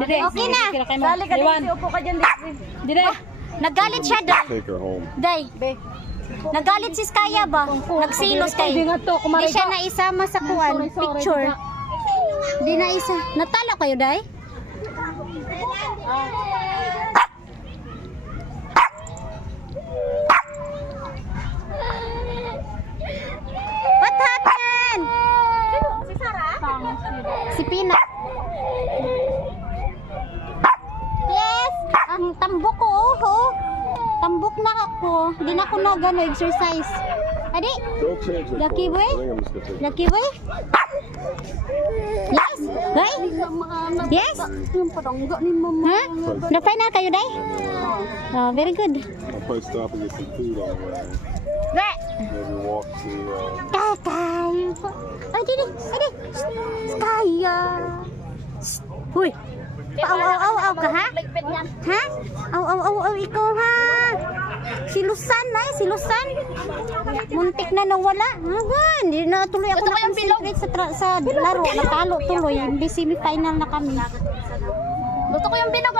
Dire. Okay na. Sali ka din. Upo ka dyan. Dire. Nagalit siya, Day. Take her home. Day. Nagalit si Skaya ba? Nagsilos kay. Di siya na isama sa kuan. Picture. Di na isa. Natalo kayo, Day? What happened? Si Sarah? Si Pina. Yes! Ang tambok ko, oh. Tambok na ako. Hindi na ako exercise. Adi? Don't change her Lucky clothes. boy? I think I'm just gonna take Lucky boy? Yes? Day? Yes? Yung padangga ni mama. Ha? Na-final kayo, Day? Oh, very good. I'll probably stop and get some food on the way. Day! Maybe walk to, Kakay! Ay, didi! Adi! Skaya! Huy! Paaw-aw-aw ka, ha? Ha? Aw-aw-aw ikaw, ha? Silusan, ay, silusan. Muntik na nawala. Hindi na tuloy ako na-concentrate sa laro. Natalo tuloy. Hindi semi-final na kami. Gusto ko yung binog.